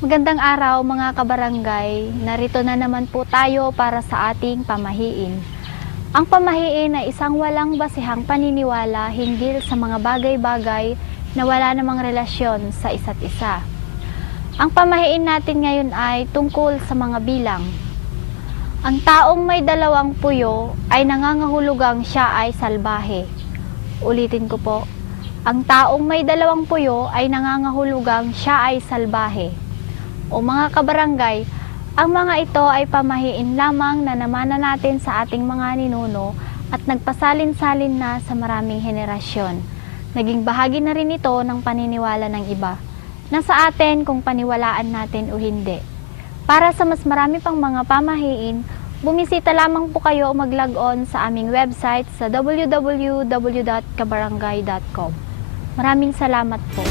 Magandang araw mga kabarangay. Narito na naman po tayo para sa ating pamahiin. Ang pamahiin ay isang walang basihang paniniwala hinggil sa mga bagay-bagay na wala namang relasyon sa isa't isa. Ang pamahiin natin ngayon ay tungkol sa mga bilang. Ang taong may dalawang puyo ay nangangahulugang siya ay salbahe. Ulitin ko po, ang taong may dalawang puyo ay nangangahulugang siya ay salbahe. O mga kabarangay, ang mga ito ay pamahiin lamang na namana natin sa ating mga ninuno at nagpasalin-salin na sa maraming henerasyon. Naging bahagi na rin ito ng paniniwala ng iba. Nasa atin kung paniwalaan natin o hindi. Para sa mas marami pang mga pamahiin, bumisita lamang po kayo o mag-log on sa aming website sa www.kabarangay.com. Maraming salamat po.